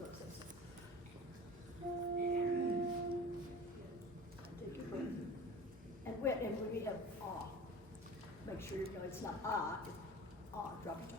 looks like this. Take your breath. And when we have ah, make sure you know it's not ah, it's ah, drop it down.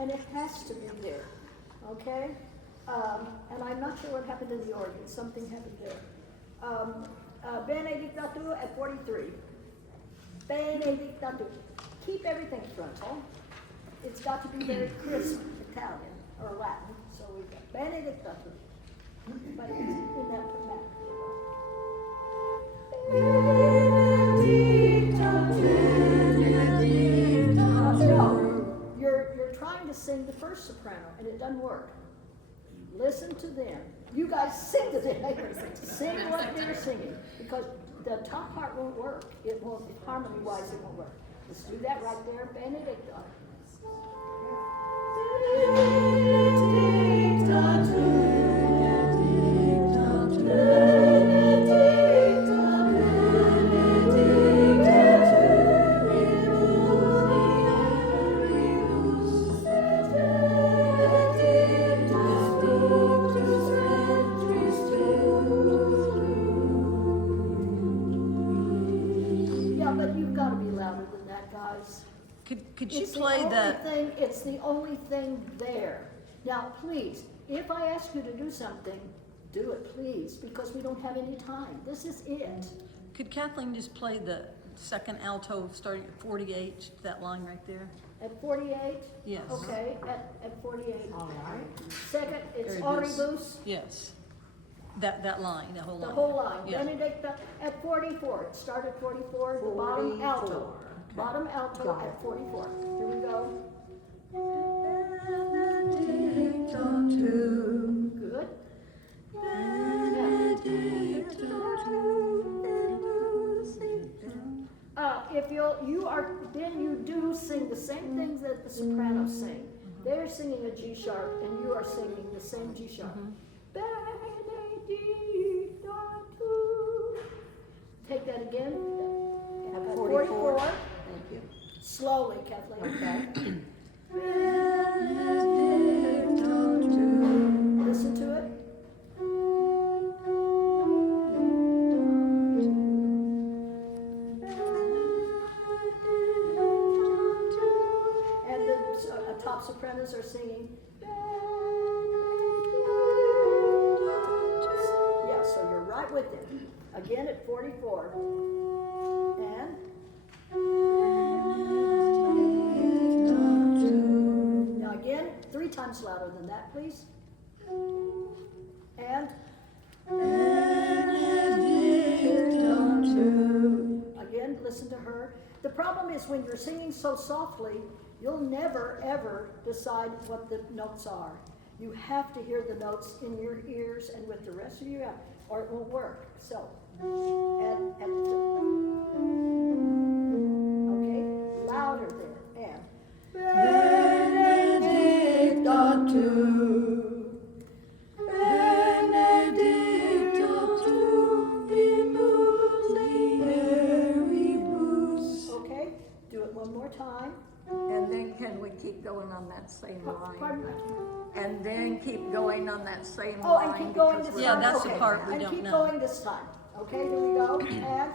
And it has to be there, okay? And I'm not sure what happened in the organ. Something happened there. Benedictatu at 43. Benedictatu. Keep everything frontal. It's got to be very crisp Italian or Latin. So we've got Benedictatu. But it's in that manner. You're trying to sing the first soprano, and it doesn't work. Listen to them. You guys sing to them. Sing what they're singing, because the top part won't work. It won't, harmony-wise, it won't work. Let's do that right there, Benedicta. Could you play that? It's the only thing there. Now, please, if I ask you to do something, do it, please, because we don't have any time. This is it. Could Kathleen just play the second alto starting at 48, that line right there? At 48? Yes. Okay, at 48. All right. Second, it's Aribus. Aribus. Yes. That line, the whole line. The whole line. Yeah. Benedicta at 44. It started at 44, the bottom alto. Bottom alto at 44. Here we go. Good. If you do sing the same things that the sopranos sing. They're singing a G sharp, and you are singing the same G sharp. Take that again. At 44. Thank you. Slowly, Kathleen. Okay. Listen to it. And the top sopranos are singing. Again at 44. And now again, 3 times louder than that, please. And again, listen to her. The problem is when you're singing so softly, you'll never ever decide what the notes are. You have to hear the notes in your ears and with the rest of you out, or it won't work. So, okay, louder there. And okay, do it one more time. And then can we keep going on that same line? Pardon me. And then keep going on that same Oh, line? and keep going because this we're- Yeah, time? that's the Okay. part we And don't keep know. going this time. Okay, here we go. And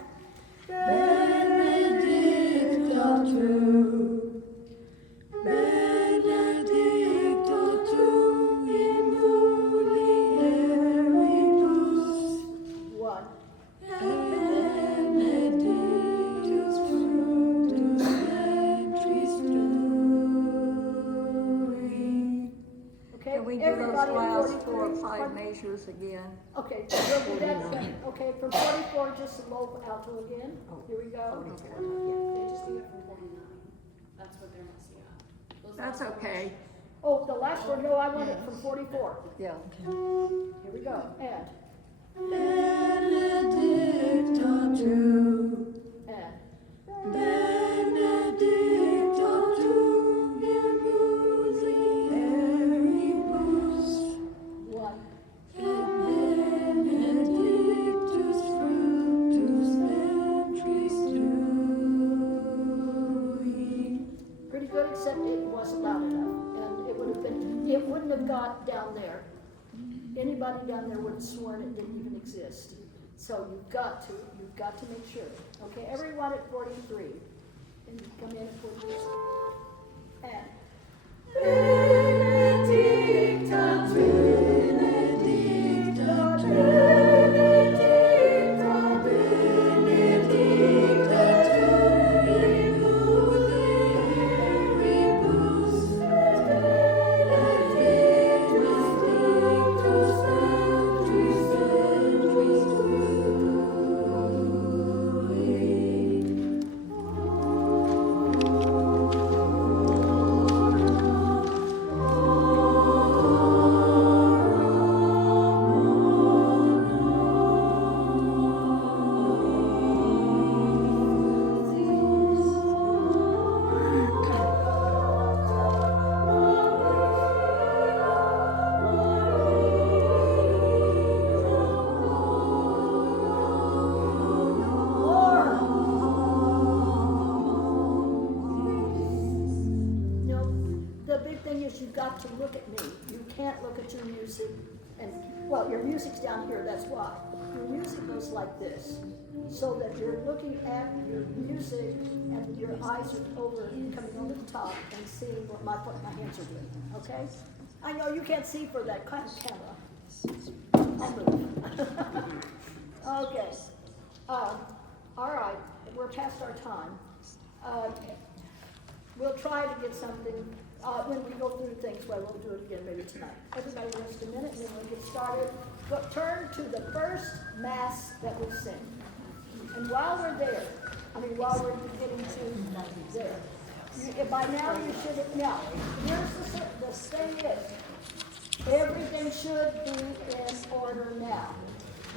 one. Okay, Can we do those everybody at last 43. 4 or 5 Pardon? measures again? Okay, we'll do that then. Okay, from 44, just a low alto again. Here we go. They just do it from 49. That's what they're messing up. Those That's last four okay. Oh, the last one, no, I want it from 44. Yeah. Here we go. And. One. Pretty good, except it wasn't loud enough, and it wouldn't have got down there. Anybody down there would have sworn it didn't even exist. So you've got to make sure. Okay, everyone at 43, and you come in at 44. And. You've got to look at me. You can't look at your music. And, well, your music's down here, that's why. Your music goes like this, so that you're looking at your music and your eyes are over, coming over the top and seeing what my hands are doing, okay? I know you can't see for that kind of camera. I'll move. Okay. All right, we're past our time. We'll try to get something, when we go through things, well, we'll do it again maybe tonight. Everybody rest a minute and then we'll get started. But turn to the first mass that we sing. And while we're there, while we're getting to there, by now you should have, now, here's the thing is, everything should be in order now.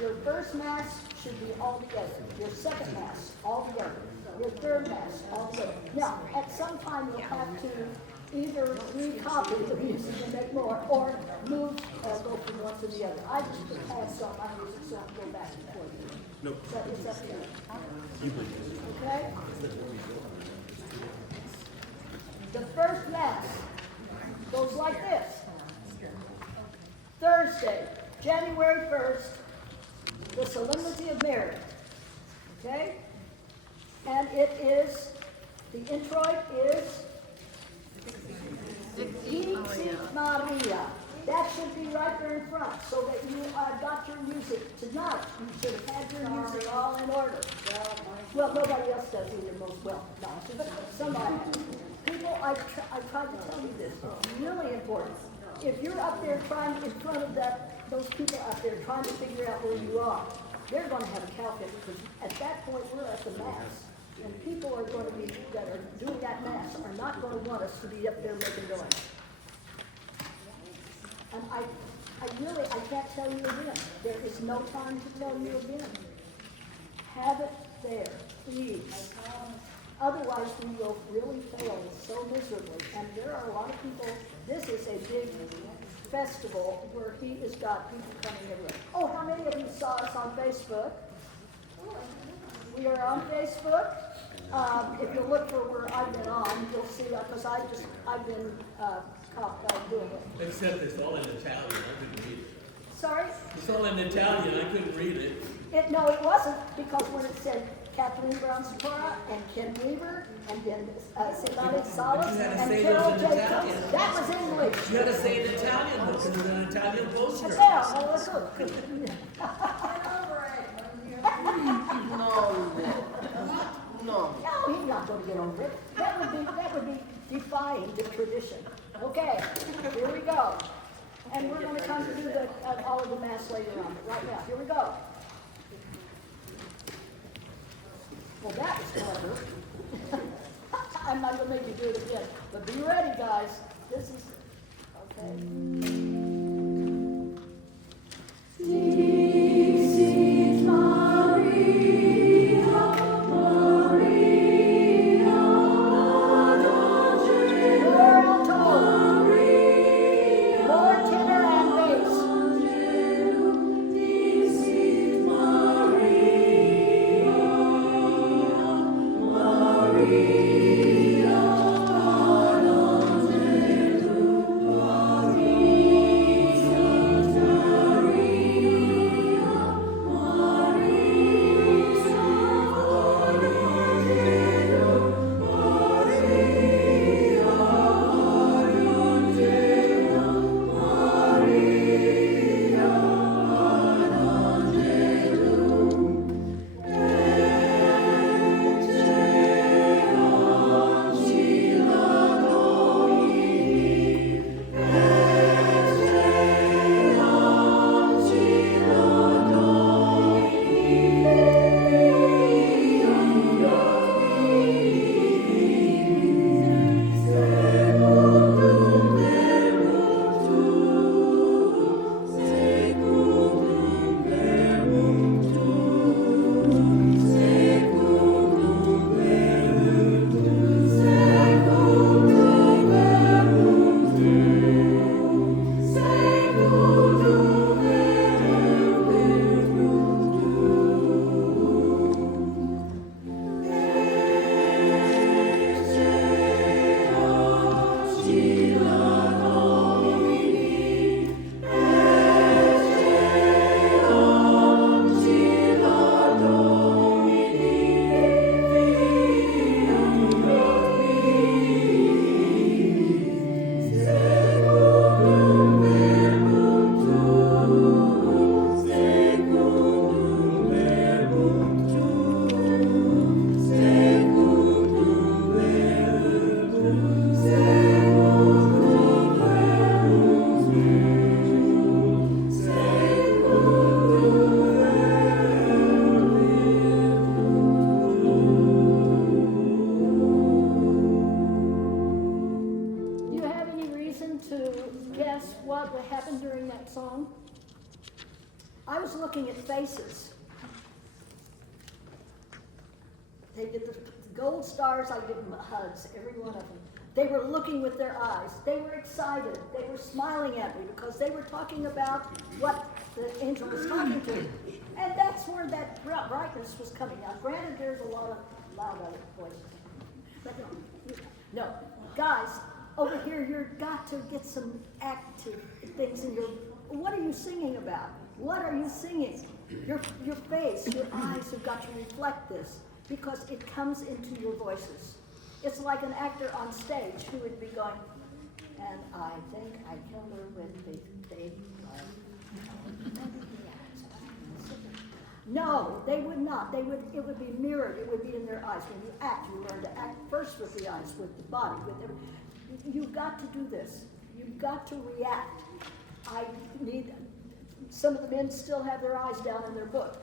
Your first mass should be all together. Your second mass, all together. Your third mass, all together. Now, at some time you'll have to either recopy the music and make more, or move, go from one to the other. I just passed on my music, so I'll go back and forth. Nope. But it's up to you. You please. Okay? The first mass goes like this. Thursday, January 1st, the Solemnity of Mary. Okay? And it is, the introit is Dixit Maria. That should be right there in front, so that you got your music tonight. You should have had your music all in order. Well, nobody else does either, most well, no, but somebody. People, I tried to tell you this, it's really important. If you're up there trying, in front of those people up there trying to figure out where you are, they're gonna have a calculator, because at that point, we're at the mass. And people are gonna be, that are doing that mass, are not gonna want us to be up there making noise. And I can't tell you again, there is no time to tell you again. Have it there, please. Otherwise, we will really fail so miserably. And there are a lot of people, this is a big festival where he has got people coming everywhere. Oh, how many of you saw us on Facebook? We are on Facebook. If you look for where I've been on, you'll see that, because I've been caught doing it. Except it's all in Italian, I couldn't read it. Sorry? It's all in Italian, I couldn't read it. No, it wasn't, because when it said Kathleen Brown Sapora and Ken Weaver and then Silvani Salas But you had to and say Carol those in J. Italian. Cook, that was English. You had to say it in Italian, because it's an Italian poster. Yeah, well, that's good. No. No, he's not going to get over it. That would be defying the tradition. Okay, here we go. And we're going to come to do all of the mass later on, but right now, here we go. Well, that was clever. I'm not going to make you do it again, but be ready, guys. This is, okay. I was looking at faces. They did the gold stars, I give them hugs, every one of them. They were looking with their eyes. They were excited. They were smiling at me because they were talking about what the angel was talking to. And that's where that brightness was coming out. Granted, there's a lot of loud other voices. But no, guys, over here, you've got to get some active things in your, what are you singing about? What are you singing? Your face, your eyes have got to reflect this because it comes into your voices. It's like an actor on stage who would be going, and I think I killed her with the big, no, they would not. It would be mirrored. It would be in their eyes. When you act, you learn to act first with the eyes, with the body, with everything. You've got to do this. You've got to react. Some of the men still have their eyes down in their book.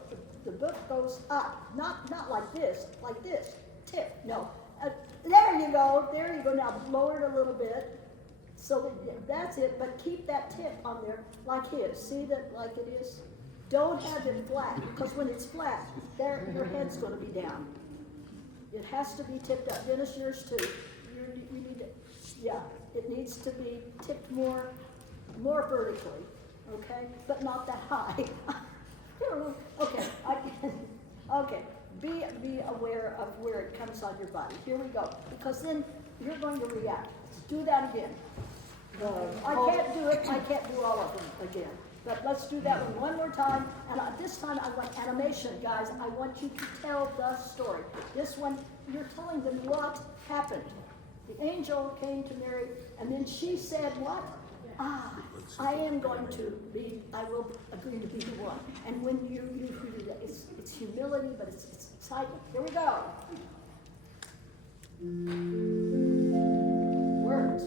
The book goes up, not like this, tip, no. There you go, now lower it a little bit. So that's it, but keep that tip on there like his. See that like it is? Don't have it flat, because when it's flat, your head's gonna be down. It has to be tipped up. Dennis, yours too. You need to, yeah, it needs to be tipped more vertically, okay? But not that high. Okay, okay. Be aware of where it comes on your body. Here we go, because then you're going to react. Let's do that again. I can't do it. I can't do all of them again. But let's do that one more time. And this time I want animation, guys. I want you to tell the story. This one, you're telling them what happened. The angel came to Mary, and then she said what? I will agree to be the one. And when you do that, it's humility, but it's excitement. Here we go. Words.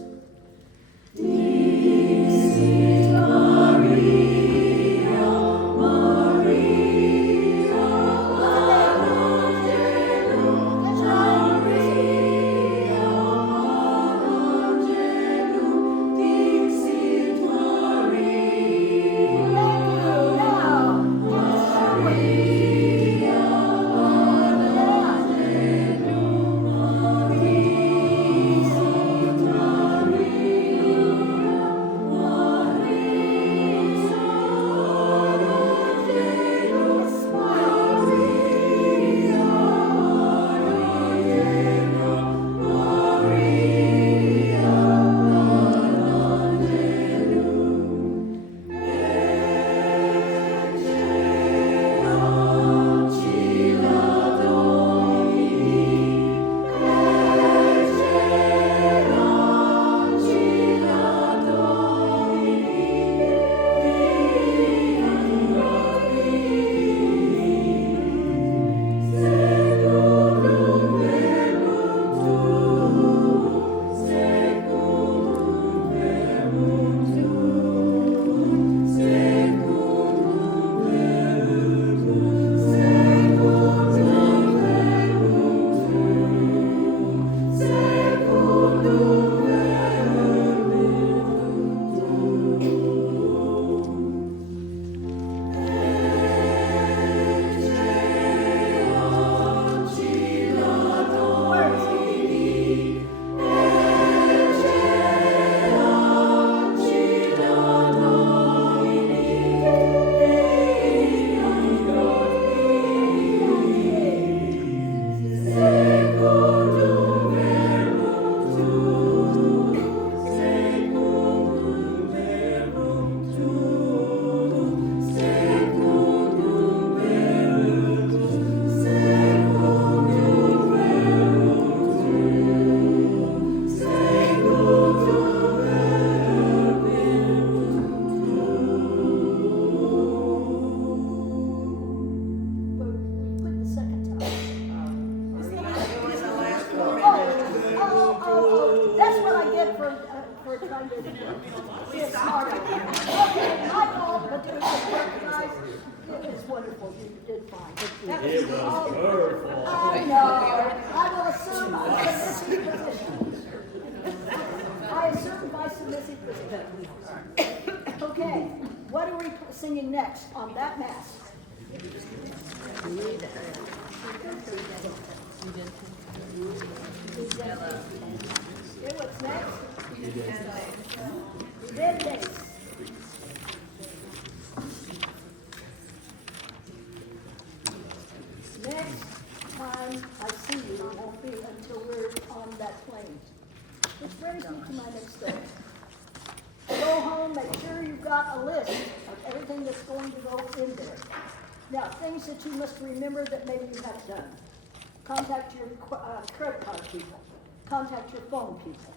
Wonderful, you did fine. It was hurtful. I know. I will assume my submissive position. I assume my submissive position. Okay, what are we singing next on that mass? Okay, what's next? Red days. Next time I see you won't be until we're on that plane. Which brings me to my next step. Go home, make sure you've got a list of everything that's going to go in there. Now, things that you must remember that maybe you haven't done. Contact your credit card people. Contact your phone people.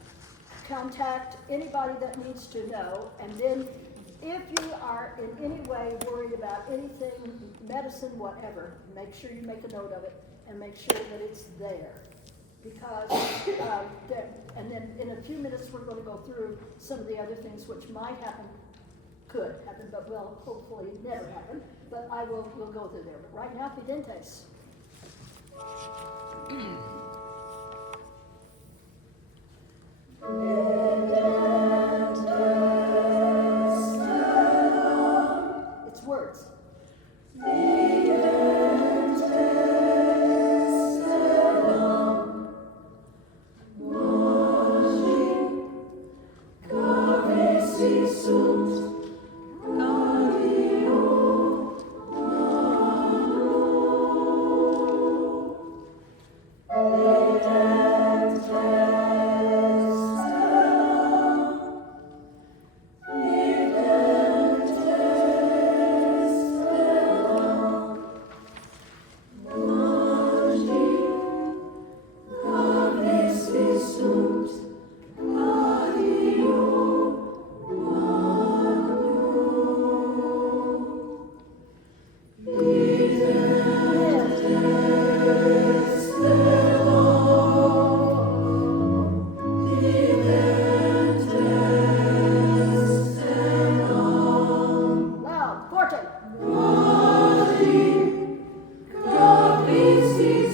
contact anybody that needs to know, and then if you are in any way worried about anything, medicine, whatever, make sure you make a note of it and make sure that it's there. Because, and then in a few minutes, we're gonna go through some of the other things which might happen, could happen, but will hopefully never happen, but we'll go through there. But right now, Videntes. It's words. Loud, forte. What do you see?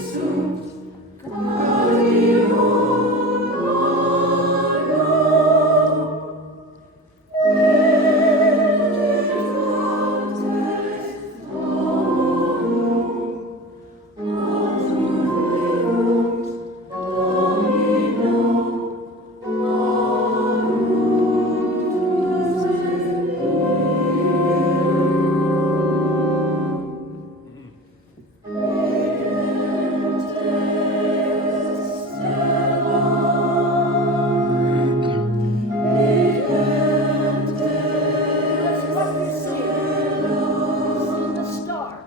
You see the star.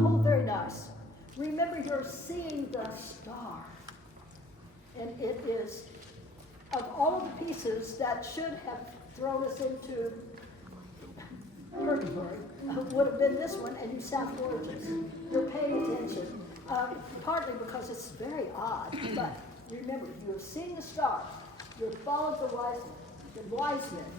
Oh, very nice. Remember, you're seeing the star. And it is, of all of the pieces that should have thrown us into purgatory, would have been this one, and you sound gorgeous. You're paying attention. Partly because it's very odd, but remember, you're seeing the star. You followed the wise men,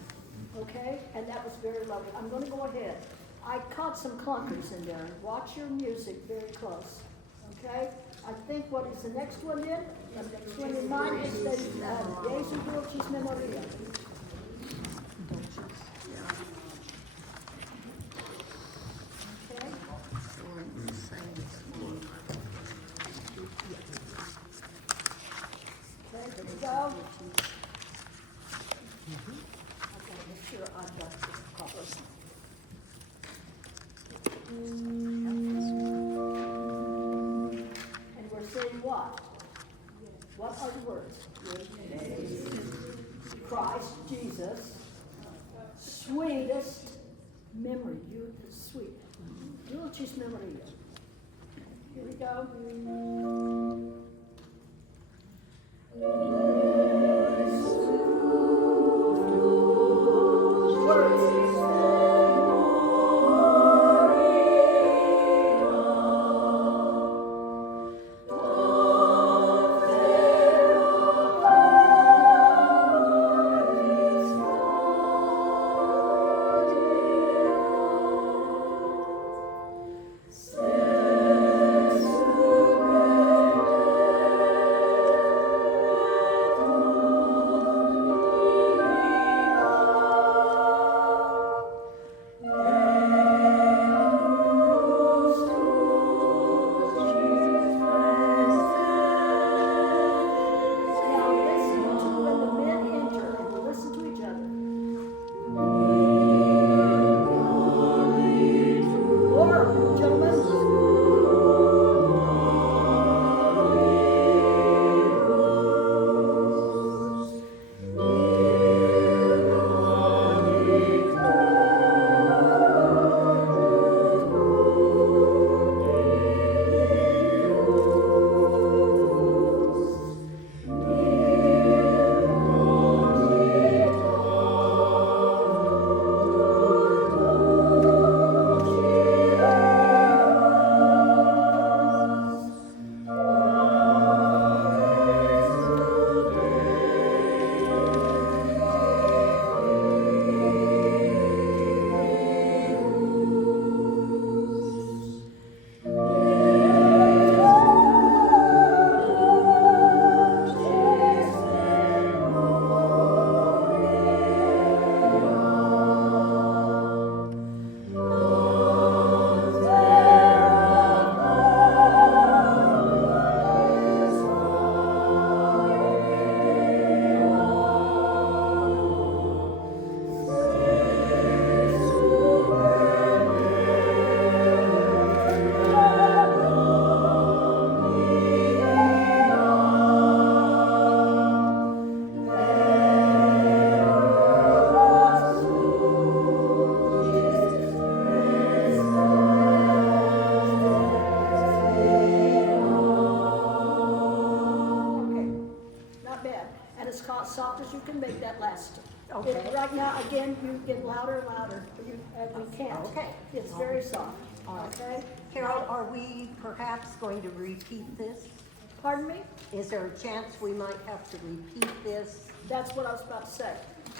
okay? And that was very lovely. I'm going to go ahead. I caught some clunkers in there. Watch your music very close, okay? I think what is the next one in? The next one in mine is the Jesu Dulcis Memoria. Okay? Okay, here we go. Okay, make sure I got this proper. And we're saying what? What are the words? Christ, Jesus, sweetest memory. You, the sweet. Dulcis Memoria. Here we go. Words. fast. Okay. Right now, again, you get louder and louder, we can't. Okay. It's very soft, All right. okay? Carol, are we perhaps going to repeat this? Pardon me? Is there a chance we might have to repeat this? That's what I was about to say.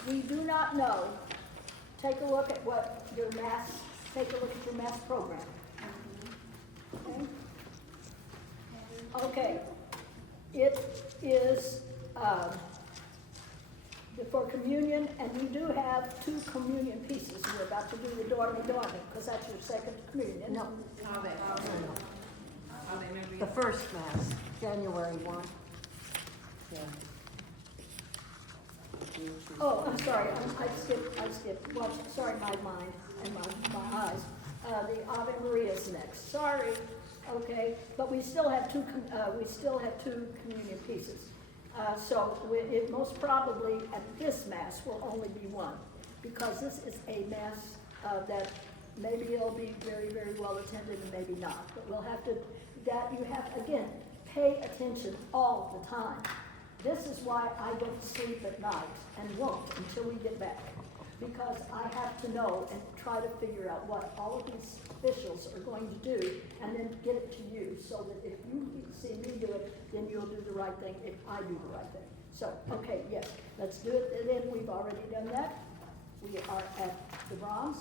We do not know. Take a look at what your math, take a look at your math program. Okay? Okay. It is, for communion, and you do have 2 communion pieces. You're about to do the Dormy, because that's your second communion. No, Ave. Ave Maria. the first Mass, January 1. Yeah. Oh, I'm sorry, I skipped, well, sorry, my mind and my eyes. The Ave Maria is next, sorry, okay, but we still have 2 communion pieces. So it most probably at this Mass will only be 1, because this is a Mass that maybe it'll be very, very well attended and maybe not. But we'll have to, you have, again, pay attention all the time. This is why I don't sleep at night and won't until we get back. Because I have to know and try to figure out what all of these officials are going to do and then get it to you so that if you see me do it, then you'll do the right thing if I do the right thing. So, okay, yes, let's do it. And then we've already done that. We are at the Brahms.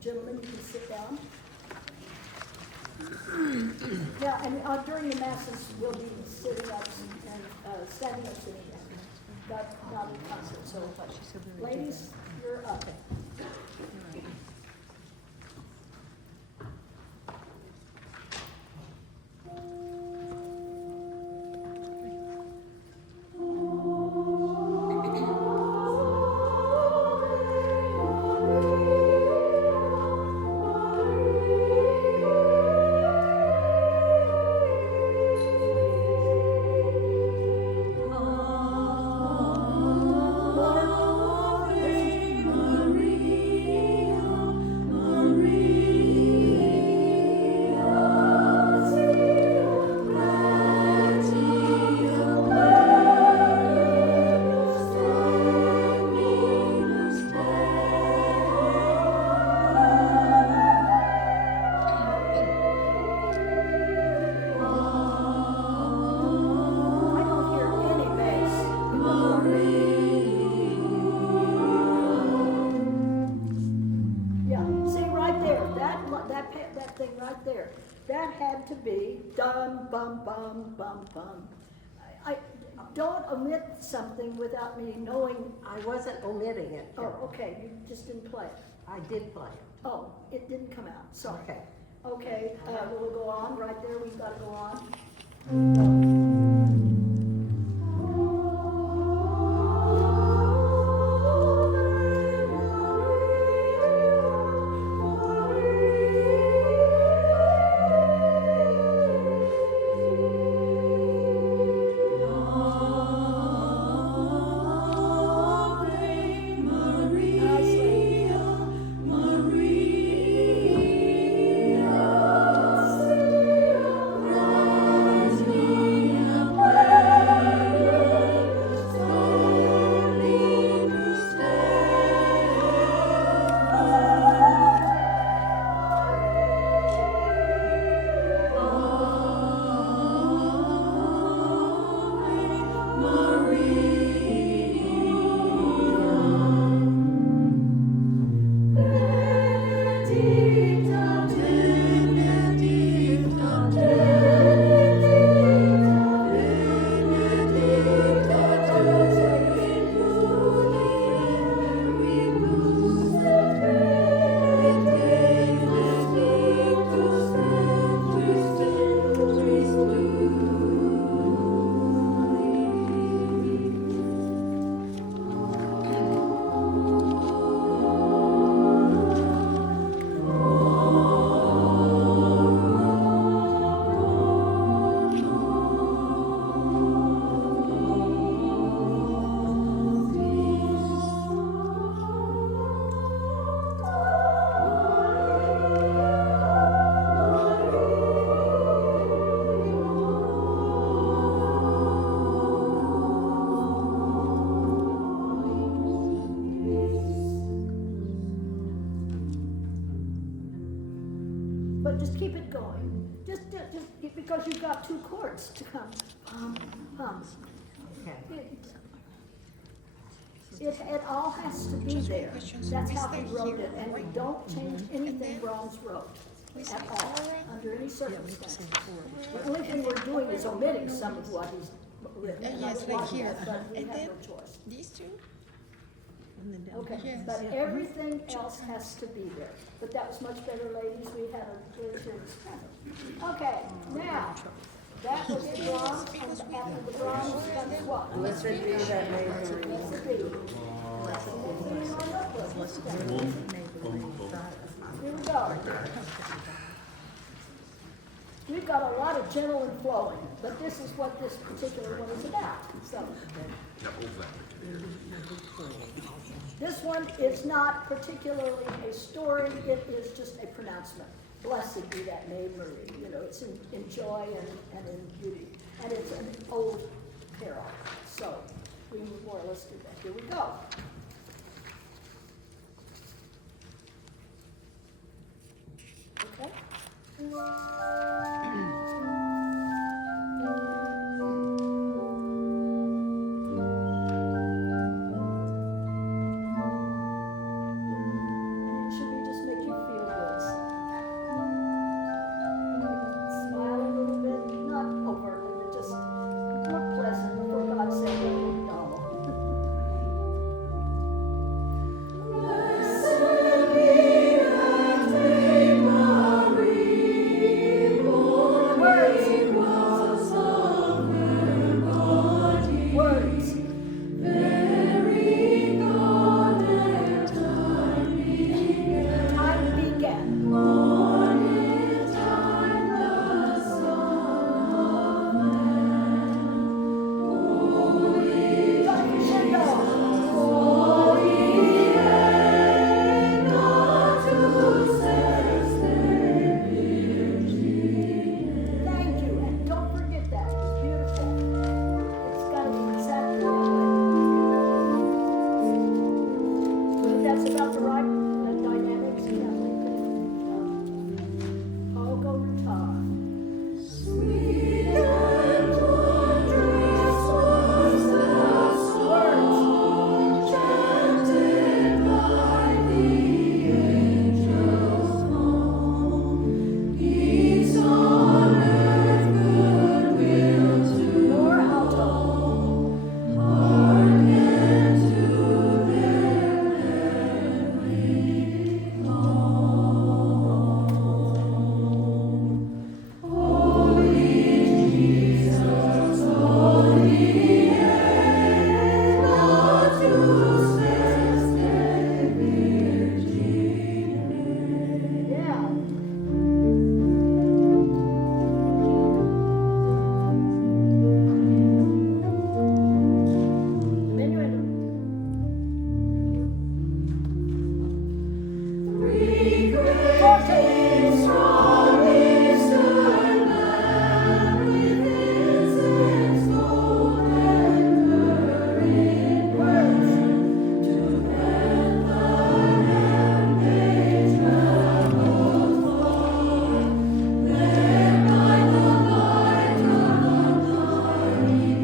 Gentlemen, you can sit down. Yeah, and during the masses, we'll be sitting up and standing up, sitting down. Not in concert, so, ladies, you're up. I don't hear any bass. Yeah, see right there, that thing right there, that had to be dum bum bum bum bum. I don't omit something without me knowing. I wasn't omitting it, Oh, Carol. okay, you just didn't play it. I did play it. Oh, it didn't come out, sorry. Okay. Okay, we'll go on, right there, we've got to go on. Nicely. but just keep it going. Just because you've got two chords to come. Hum. It all has to be there. That's how he wrote it, and we don't change anything Brahms wrote at all, under any circumstance. The only thing we're doing is omitting some of what he's written. and Yes, that's right why we here. have- But we And have then no choice. these two? Okay, Yes. but everything else has to be there. But that was much better, ladies, we had a clear sense. Okay, now, that was the Brahms, and after the Brahms comes what? Blessed be that name. Blessed be. Here we go. We've got a lot of gentle and flowing, but this is what this particular one is about, so. This one is not particularly a story, it is just a pronouncement. Blessed be that name, Marie, you know, it's in joy and in beauty. And it's an old carol, so we more or less do that. Here we go. Okay? And it should be just make you feel good. Smile a little bit, not overtly, but just look pleasant, for God's sake, don't look dull. Words. Time began. Thank you, and don't forget that, it's beautiful. It's got to be exactly that way. If that's about the right dynamics, yeah, we can, Pogo retard. More alto. Yeah. Diminuendo.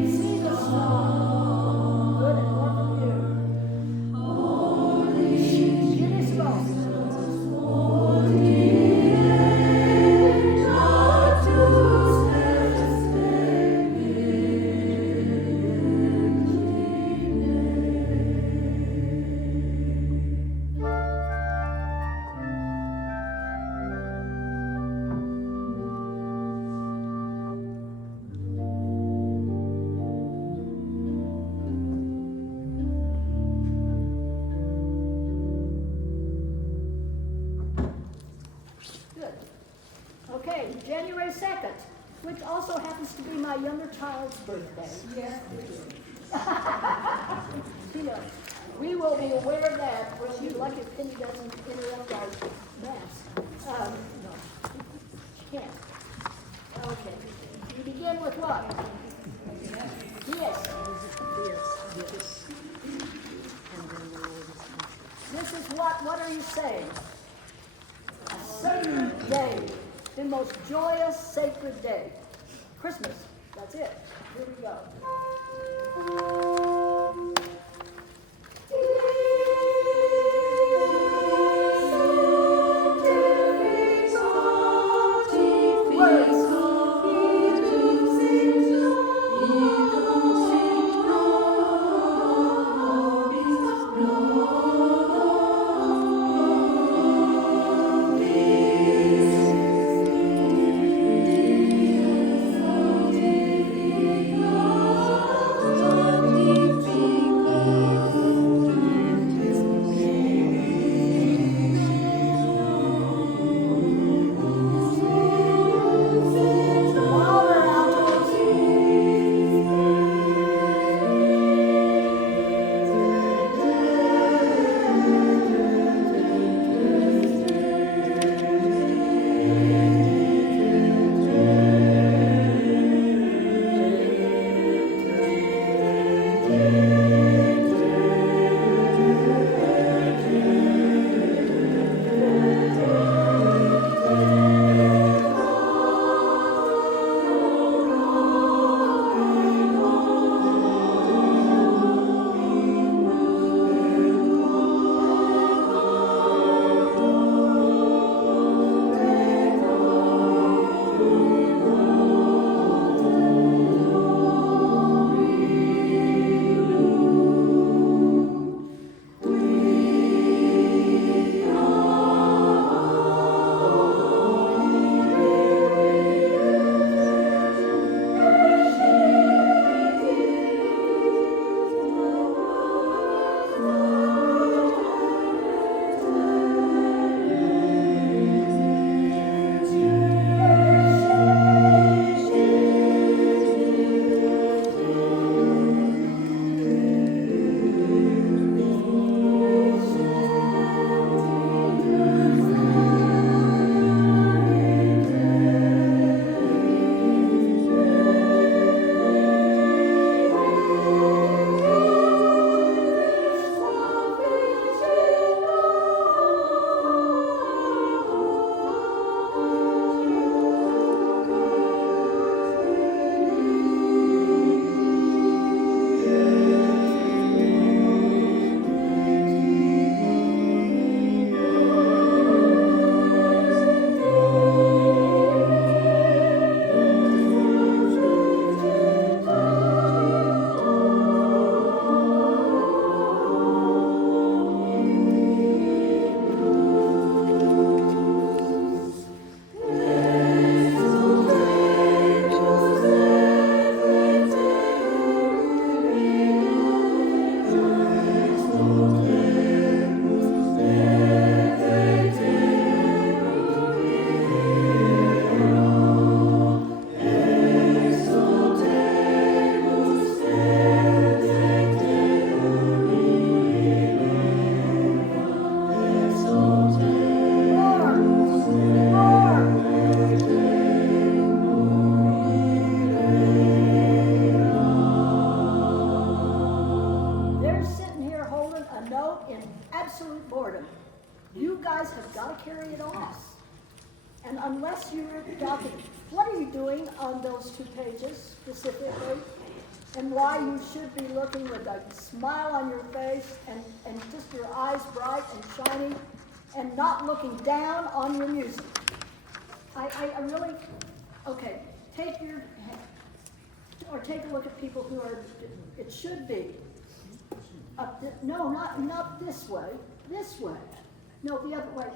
See the snow. Good and warm from you. Get his phone. Good. Okay, January 2nd, which also happens to be my younger child's birthday. Yes. You know, we will be aware of that. We'll be lucky if Penny doesn't interrupt our mass. No, she can't. Okay. You begin with what? Yes. This is what are you saying? A certain day the most joyous, sacred day. Christmas, that's it. Here we go. carry it off. And unless you're documenting, what are you doing on those 2 pages specifically? And why you should be looking with a smile on your face and just your eyes bright and shiny and not looking down on your music. I really, okay, take a look at people who are, it should be, no, not this way, no, the other way.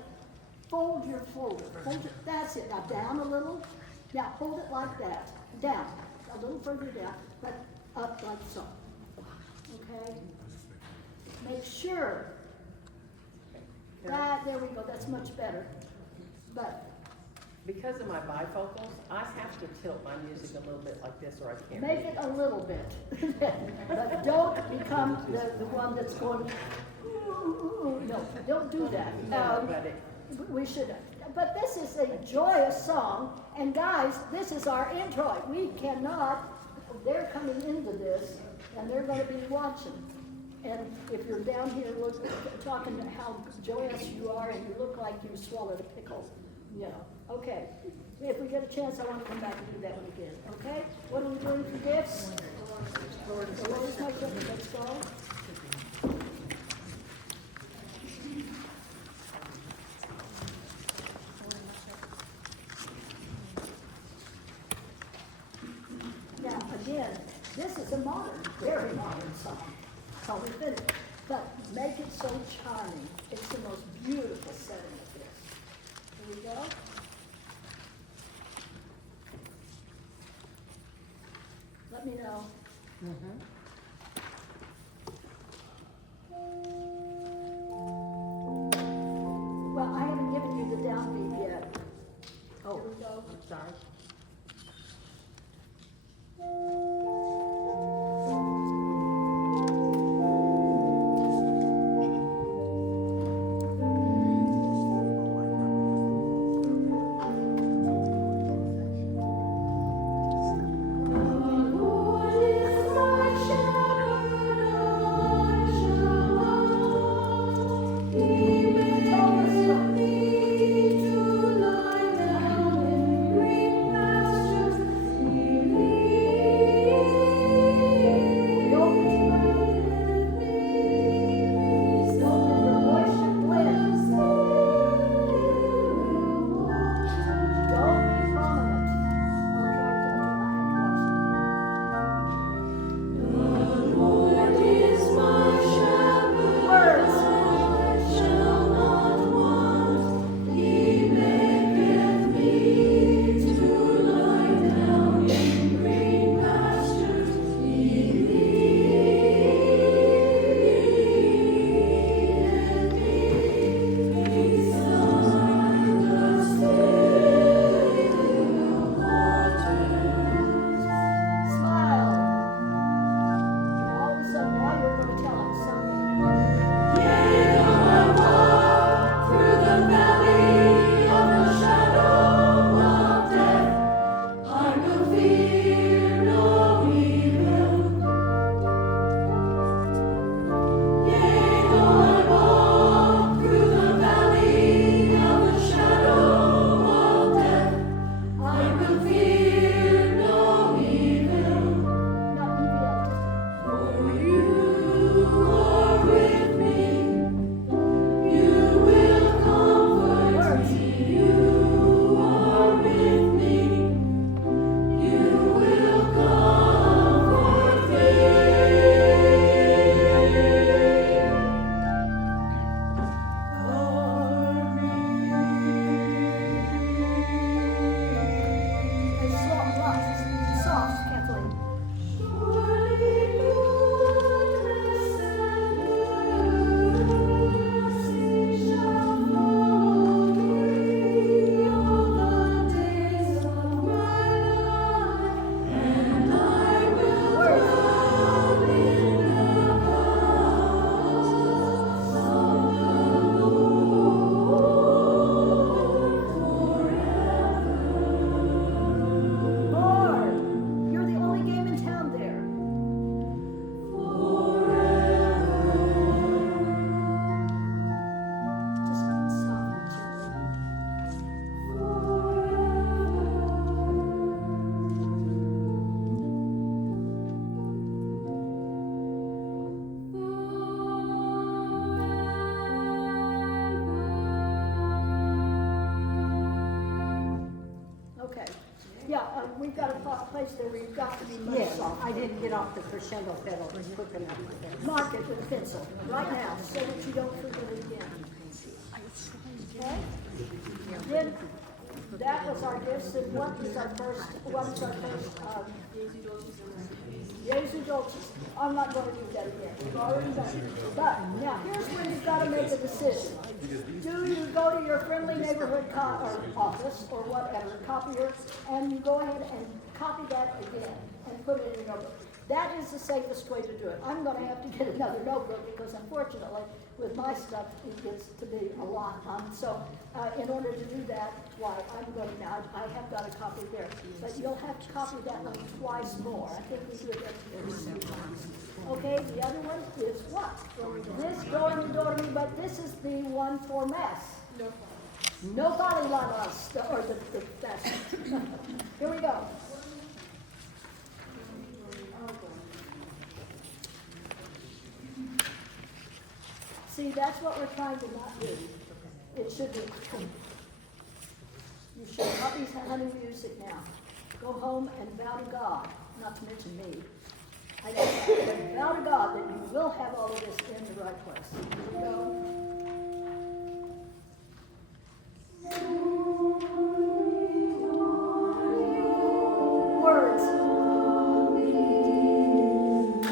Fold your folder, hold it, that's it, now down a little, now hold it like that, down, a little further down, but up like so, okay? Make sure, there we go, that's much better, but Because of my bifocals, I have to tilt my music a little bit like this or I can't make read it a little bit, but don't become the one that's going, no, don't do that. No, but We should, but this is a joyous song, and guys, this is our introit. We cannot, they're coming into this, and they're gonna be watching. And if you're down here talking how joyous you are, and you look like you swallowed a pickle, you know, Okay, if we get a chance, I want to come back and do that one again, okay? What are we doing for gifts? The Lord is my shepherd, let's go. Now, again, this is a modern, very modern song, so we finished, but make it so charming. It's the most beautiful setting of this. Here we go. Let me know. Well, I haven't given you the downbeat yet. Oh, Here we go. I'm sorry. We've got a place there where you've got to be much Yes, softer. I didn't get off the crescendo pedal quick enough. Mark it with a pencil, right now, so that you don't forget it again. Okay? Then, that was our gifts, and what is our first, Jesu Dolces. I'm not gonna do that again, we've already done it. But, now, here's where you've gotta make a decision. Do you go to your friendly neighborhood or office, or whatever, copier, and you go ahead and copy that again, and put it in your notebook? That is the safest way to do it. I'm gonna have to get another notebook, because unfortunately, with my stuff, it gets to be a lot. So, in order to do that, why, I'm going to, now, I have got a copy there, but you'll have to copy that one twice more. I think we do it every 3 times. Okay, the other one is what? This dormi, but this is the one for Mass. No problem. No polylamas, or the fashion. Here we go. See, that's what we're trying to not do. It should be, you should not be hunting music now. Go home and vow to God, not to mention me. I vow to God that you will have all of this in the right place. Here we go. Words.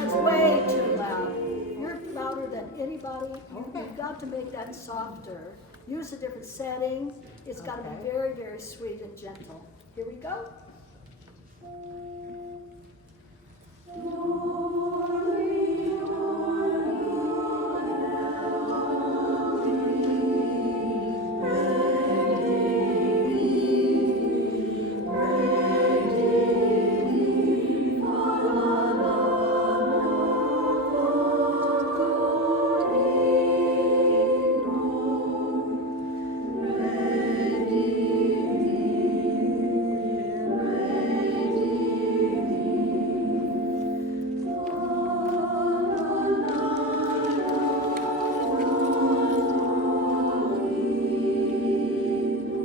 It's way too loud. You're louder than anybody. You've got to make that softer. Use a different setting. It's got to be very, very sweet and gentle. Here we go.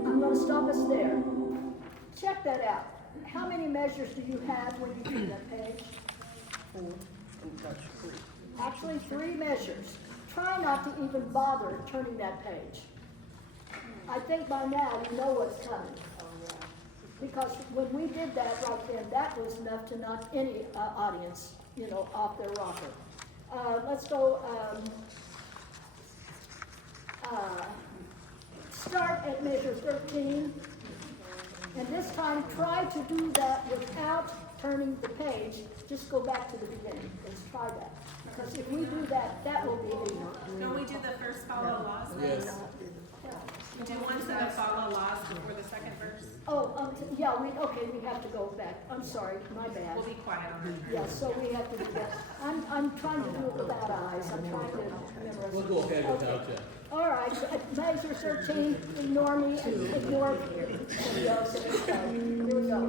I'm going to stop us there. Check that out. How many measures do you have when you do that page? Actually, 3 measures. Try not to even bother turning that page. I think by now you know what's coming. Because when we did that right then, that was enough to knock any audience, off their rocker. Let's go, start at measure 13. And this time, try to do that without turning the page. Just go back to the beginning. Let's try that. Because if we do that, that will be Don't we do the first follow laws? Yes. We do one set of follow laws before the second verse? yeah, we have to go back. I'm sorry, my bad. We'll be quiet on that. Yeah, so we have to do that. I'm trying to do it without eyes. I'm trying to memorize. We'll go ahead without you. All right, measure 13, ignore me and ignore somebody else. Here we go.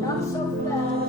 Not so fast.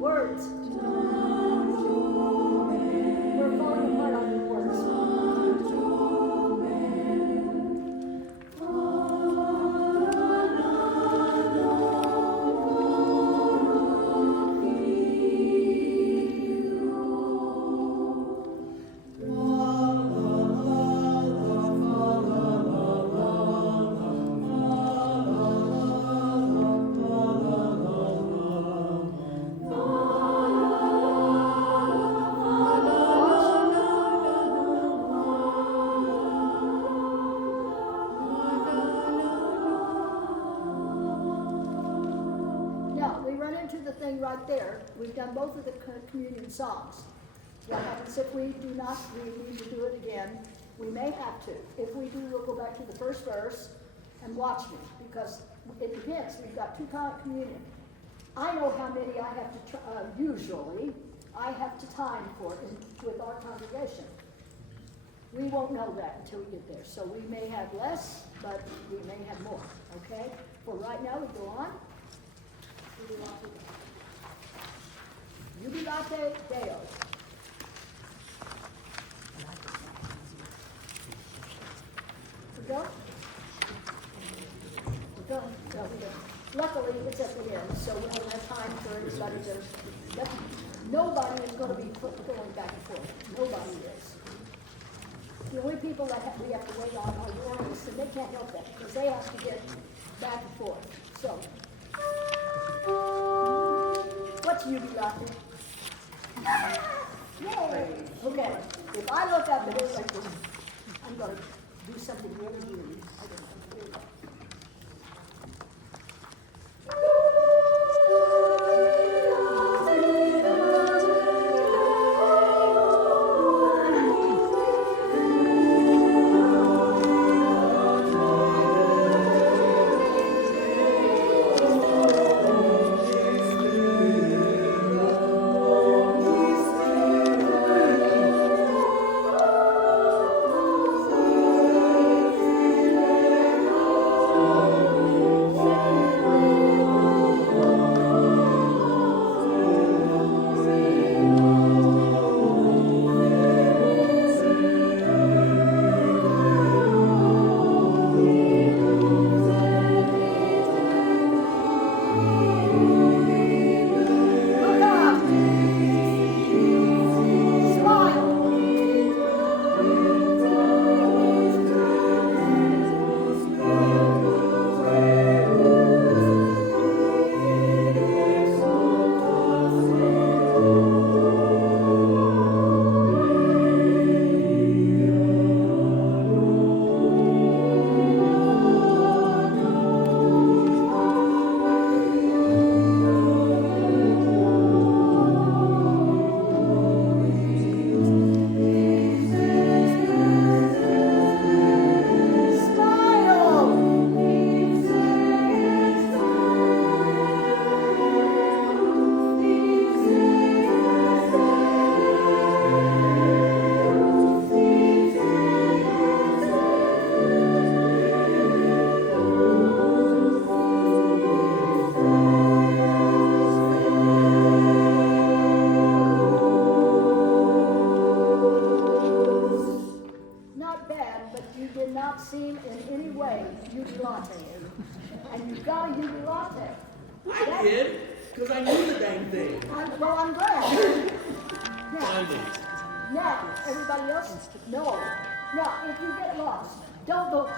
Words. We're falling apart on the words. Now, we run into the thing right there. We've done both of the communion songs. What happens if we do not, we need to do it again? We may have to. If we do, we'll go back to the first verse and watch me, because it depends. We've got 2 communion. I know how many I have to, usually, I have to time for with our congregation. We won't know that until we get there. So we may have less, but we may have more, okay? For right now, we go on. Jubilate Deo. Go? Go, no, we don't. Luckily, it's at the end, so we don't have time for everybody to, nobody is gonna be going back and forth. Nobody is. The only people that we have to wait on are the organists, and they can't help that, because they have to get back and forth, so. What's you be laughing? Yay! Okay, if I look up and it's like this, I'm gonna do something really weird. I don't know. Here we go. Look up! Smile! Not bad, but you did not seem in any way jubilate. And you got a jubilate. I did, because I knew the dang thing. Well, I'm glad. Now, Findings. now, everybody else, no. Now, if you get lost, don't go.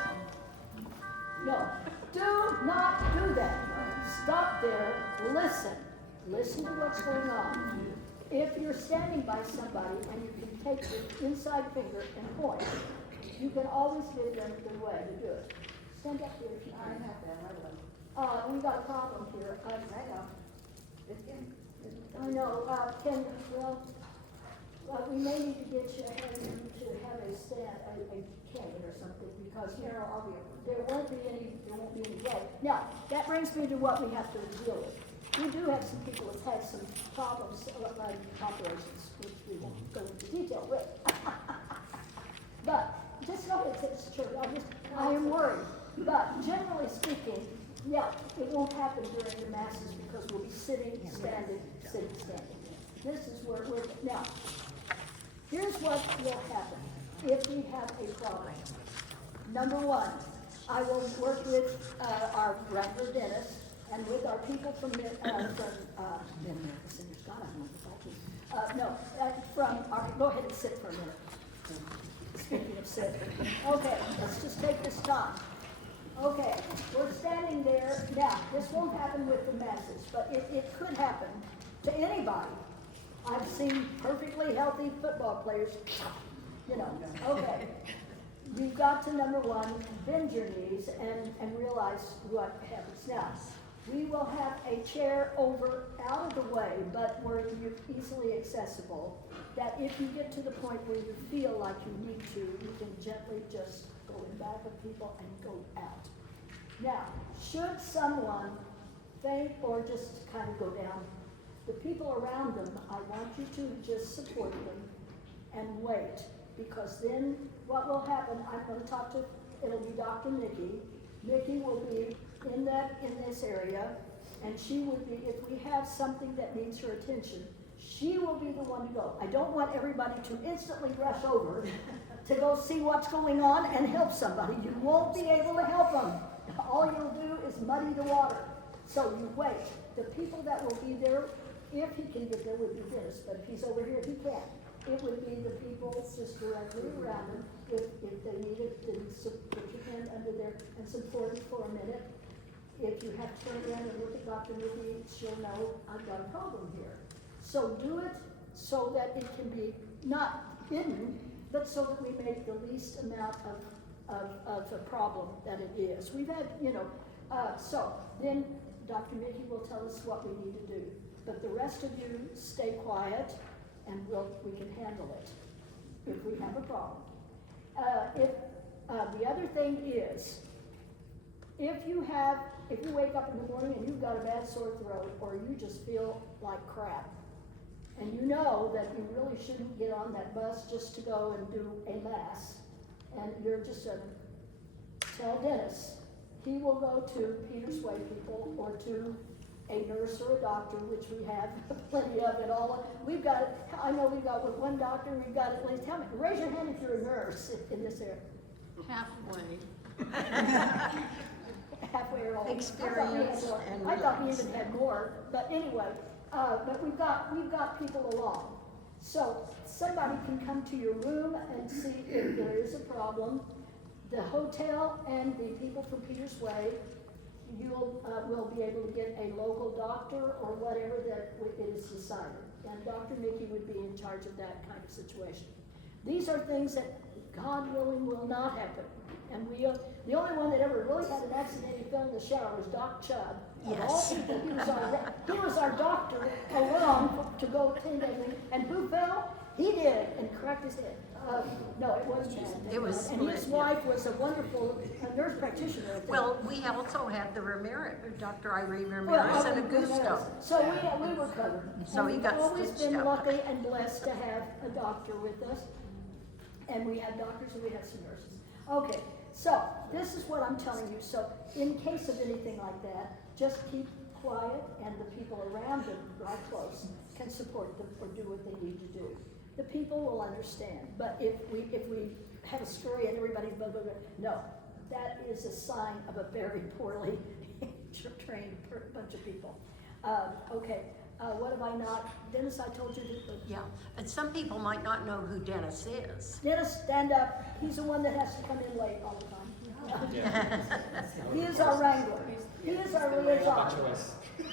No, do not do that. Stop there, listen. Listen to what's going on. If you're standing by somebody and you can take your inside finger and point, you can always give them the way to do it. Stand up here if you can. We got a problem here. I know, we may need to get you to have a stand, a cane or something, because there won't be any way. Now, that brings me to what we have to deal with. We do have some people that had some problems, like operations, which we won't go into detail with. But, just know it's true, I am worried. But generally speaking, yeah, it won't happen during the masses because we'll be sitting, standing. This is where we're, now, here's what will happen if we have a problem. Number one, I will work with our Rattler Dennis and with our people from go ahead and sit for a minute. Speaking of sit, okay, let's just take this time. Okay, we're standing there. Now, this won't happen with the masses, but it could happen to anybody. I've seen perfectly healthy football players, okay. You've got to, number one, bend your knees and realize what happens now. We will have a chair out of the way, but where you're easily accessible, that if you get to the point where you feel like you need to, you can gently just go in back of people and go out. Now, should someone faint or just kind of go down, the people around them, I want you to just support them and wait, because then what will happen, I'm going to talk to, it'll be Dr. Nikki. Nikki will be in this area, and she would be, if we have something that needs her attention, She will be the one to go. I don't want everybody to instantly rush over to go see what's going on and help somebody. You won't be able to help them. All you'll do is muddy the water. So you wait. The people that will be there, if he can get there, would be Dennis, but if he's over here, he can't. It would be the people just directly around him. If they need it, then put your hand under there and support him for a minute. If you have to turn around and look at Dr. Nikki, she'll know I've got a problem here. So do it so that it can be not hidden, but so that we make the least amount of a problem that it is. We've had, so then Dr. Mickey will tell us what we need to do. But the rest of you stay quiet and we can handle it if we have a problem. The other thing is, if you wake up in the morning and you've got a bad sore throat or you just feel like crap, and you know that you really shouldn't get on that bus just to go and do a mass, and you're just tell Dennis, he will go to Peter's Way people or to a nurse or a doctor, which we have plenty of it all. We've got it, I know we've got with one doctor, we've got at least, how many, raise your hand if you're a nurse in this area. Halfway. Halfway or all. Experience and I thought we realize. even had more, but anyway, but we've got people along. So somebody can come to your room and see if there is a problem. The hotel and the people from Peter's Way, will be able to get a local doctor or whatever that it is decided. And Dr. Mickey would be in charge of that kind of situation. These are things that, God willing, will not happen. And the only one that ever really had an accident, he fell in the shower, was Doc Chubb. Of all Yes. people, he was our doctor along to go attend everything. And who fell? He did, and cracked his head. No, it wasn't that. It was And his split, yeah. wife was a wonderful nurse practitioner. I think. Well, we also had the Ramirez, Dr. Irene Well, Ramirez I and wouldn't go there. Augusto. So we were covered. So And he we've got always stitched been up. lucky and blessed to have a doctor with us. And we had doctors and we had some nurses. Okay, so this is what I'm telling you. So in case of anything like that, just keep quiet and the people around them, right close, can support them or do what they need to do. The people will understand. But if we have a story and everybody's blah, blah, blah, no, that is a sign of a very poorly trained bunch of people. Okay, what have I not, Dennis, I told you that. Yeah, and some people might not know who Dennis is. Dennis, stand up. He's the one that has to come in late all the time. He is our wrangler. He is our liaison.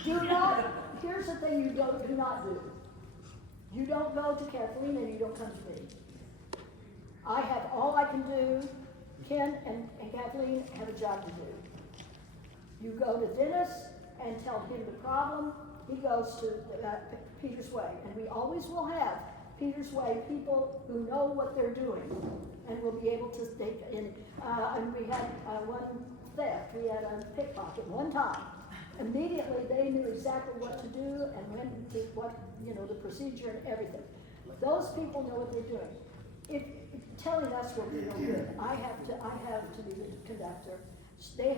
Do not, here's the thing you do not do. You don't go to Kathleen and you don't come to me. I have all I can do. Ken and Kathleen have a job to do. You go to Dennis and tell him the problem. He goes to Peter's Way. And we always will have Peter's Way people who know what they're doing and will be able to take in. And we had one theft. We had a pickpocket one time. Immediately they knew exactly what to do and when to what, the procedure and everything. Those people know what they're doing. Telling us will be no good. I have to be the conductor. They